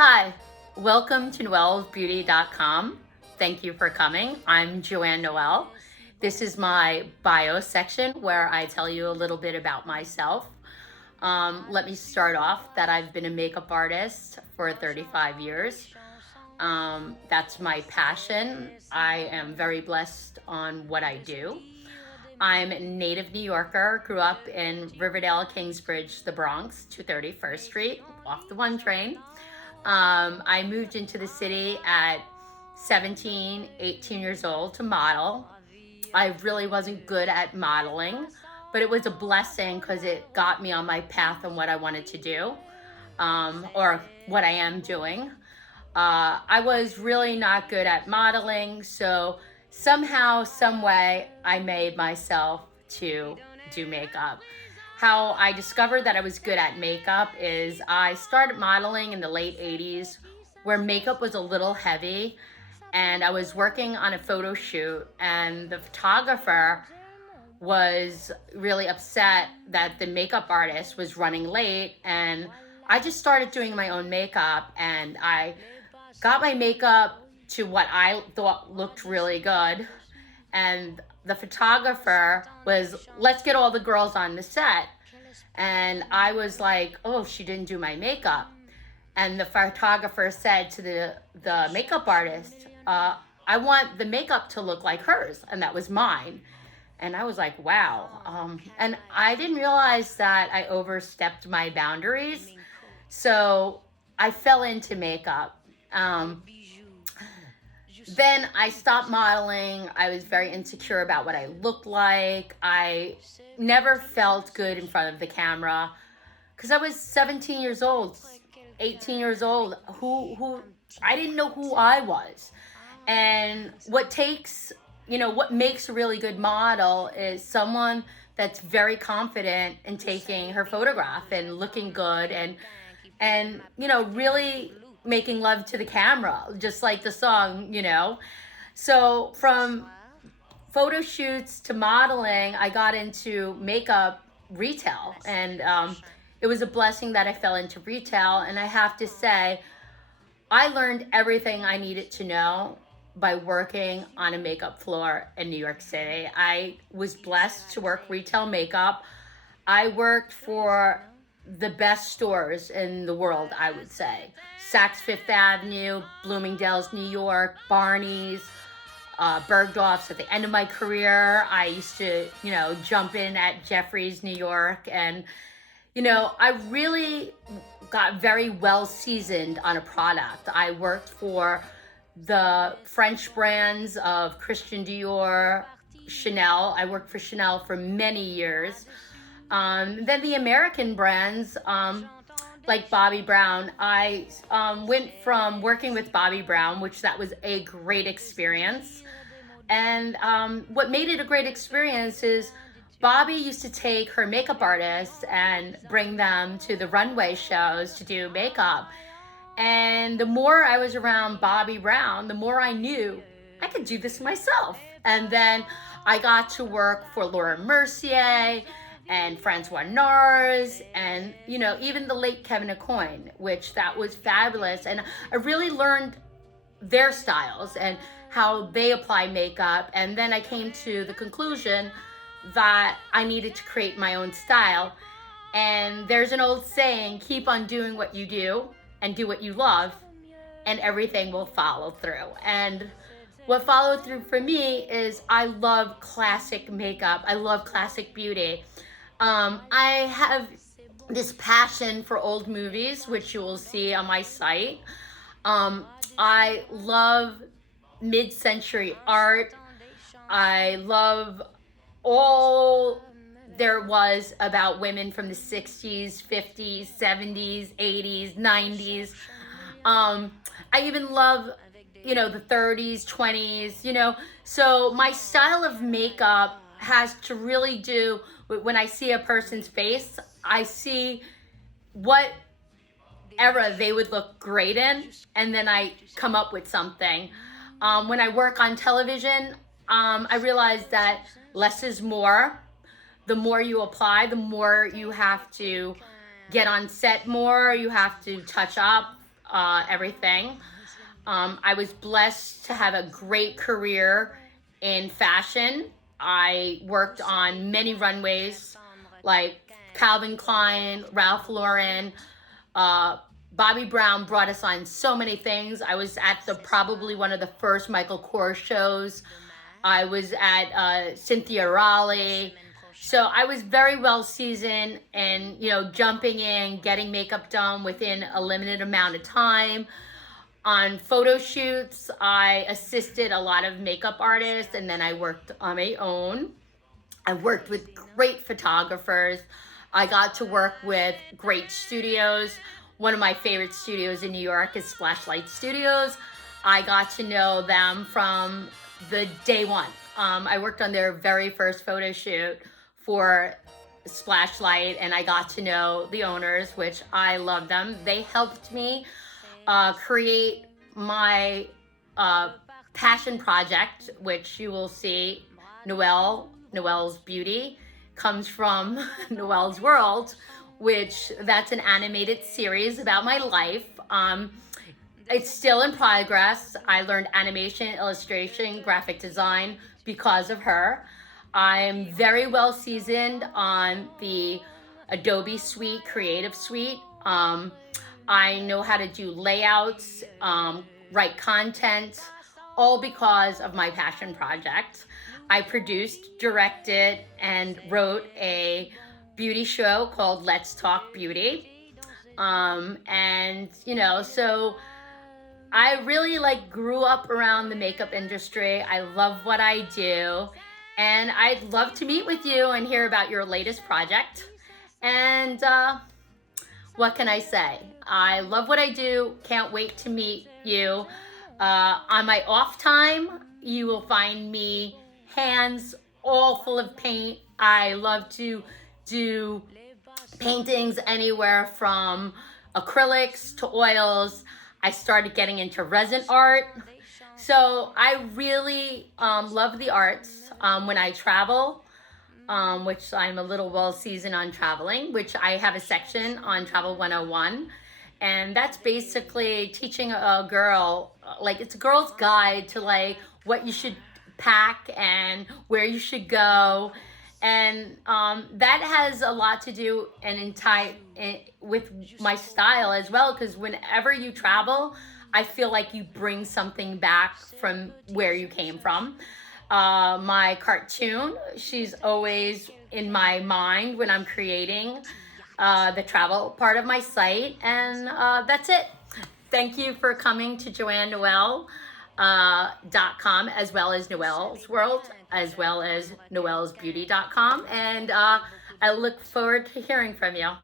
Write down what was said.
Hi, welcome to noelsbeauty.com. Thank you for coming. I'm JoAnne Noel. This is my bio section where I tell you a little bit about myself. Let me start off that I've been a makeup artist for 35 years. That's my passion. I am very blessed on what I do. I'm a native New Yorker, grew up in Riverdale, Kingsbridge, the Bronx, 231st Street, off the 1 train. I moved into the city at 17, 18 years old to model. I really wasn't good at modeling, but it was a blessing because it got me on my path on what I wanted to do, or what I am doing. I was really not good at modeling, so somehow, some way, I made myself to do makeup. How I discovered that I was good at makeup is I started modeling in the late 80s where makeup was a little heavy, and I was working on a photo shoot, and the photographer was really upset that the makeup artist was running late, and I just started doing my own makeup, and I got my makeup to what I thought looked really good. And the photographer was, let's get all the girls on the set. And I was like, oh, she didn't do my makeup. And the photographer said to the makeup artist, I want the makeup to look like hers. And that was mine. And I was like, wow. And I didn't realize that I overstepped my boundaries. So I fell into makeup. Then I stopped modeling. I was very insecure about what I looked like. I never felt good in front of the camera because I was 17 years old, 18 years old. I didn't know who I was. And what makes a really good model is someone that's very confident in taking her photograph and looking good and really making love to the camera, just like the song. So from photo shoots to modeling, I got into makeup retail, and it was a blessing that I fell into retail. And I have to say, I learned everything I needed to know by working on a makeup floor in New York City. I was blessed to work retail makeup. I worked for the best stores in the world, I would say. Saks Fifth Avenue, Bloomingdale's, New York, Barney's, Bergdorf's. At the end of my career, I used to, jump in at Jeffrey's, New York. And, I really got very well seasoned on a product. I worked for the French brands of Christian Dior, Chanel. I worked for Chanel for many years. Then the American brands, like Bobbi Brown. I went from working with Bobbi Brown, which that was a great experience. And what made it a great experience is Bobbi used to take her makeup artists and bring them to the runway shows to do makeup. And the more I was around Bobbi Brown, the more I knew I could do this myself. And then I got to work for Laura Mercier and Francois Nars, and even the late Kevin Aucoin, which that was fabulous. And I really learned their styles and how they apply makeup. And then I came to the conclusion that I needed to create my own style. And there's an old saying, keep on doing what you do and do what you love, and everything will follow through. And what followed through for me is I love classic makeup. I love classic beauty. I have this passion for old movies, which you will see on my site. I love mid-century art. I love all there was about women from the 60s, 50s, 70s, 80s, 90s. I even love, the 30s, 20s, So my style of makeup has to really do when I see a person's face, I see what era they would look great in, and then I come up with something. When I work on television, I realize that less is more. The more you apply, the more you have to get on set more, you have to touch up. everything. I was blessed to have a great career in fashion. I worked on many runways like Calvin Klein, Ralph Lauren, Bobbi Brown brought us on so many things. I was at probably one of the first Michael Kors shows. I was at Cynthia Raleigh. So I was very well seasoned and, jumping in, getting makeup done within a limited amount of time. On photo shoots, I assisted a lot of makeup artists, and then I worked on my own. I worked with great photographers. I got to work with great studios. One of my favorite studios in New York is Splashlight Studios. I got to know them from the day one. I worked on their very first photo shoot for Splashlight, and I got to know the owners, which I love them. They helped me create my passion project, which you will see, Noel's Beauty, comes from Noel's World, which that's an animated series about my life. It's still in progress. I learned animation, illustration, graphic design because of her. I'm very well seasoned on the Adobe Suite, Creative Suite. I know how to do layouts, write content, all because of my passion project. I produced, directed, and wrote a beauty show called Let's Talk Beauty. So I really grew up around the makeup industry. I love what I do, and I'd love to meet with you and hear about your latest project. And what can I say? I love what I do. Can't wait to meet you. On my off time, you will find me hands all full of paint. I love to do paintings anywhere from acrylics to oils. I started getting into resin art. So I really love the arts. When I travel, which I'm a little well seasoned on traveling, which I have a section on Travel 101. And that's basically teaching a girl, it's a girl's guide to what you should pack and where you should go. And that has a lot to do with my style as well, because whenever you travel, I feel like you bring something back from where you came from. My cartoon, she's always in my mind when I'm creating the travel part of my site. And that's it. Thank you for coming to JoAnneNoel.com, as well as Noel's World, as well as Noel'sBeauty.com. And I look forward to hearing from you.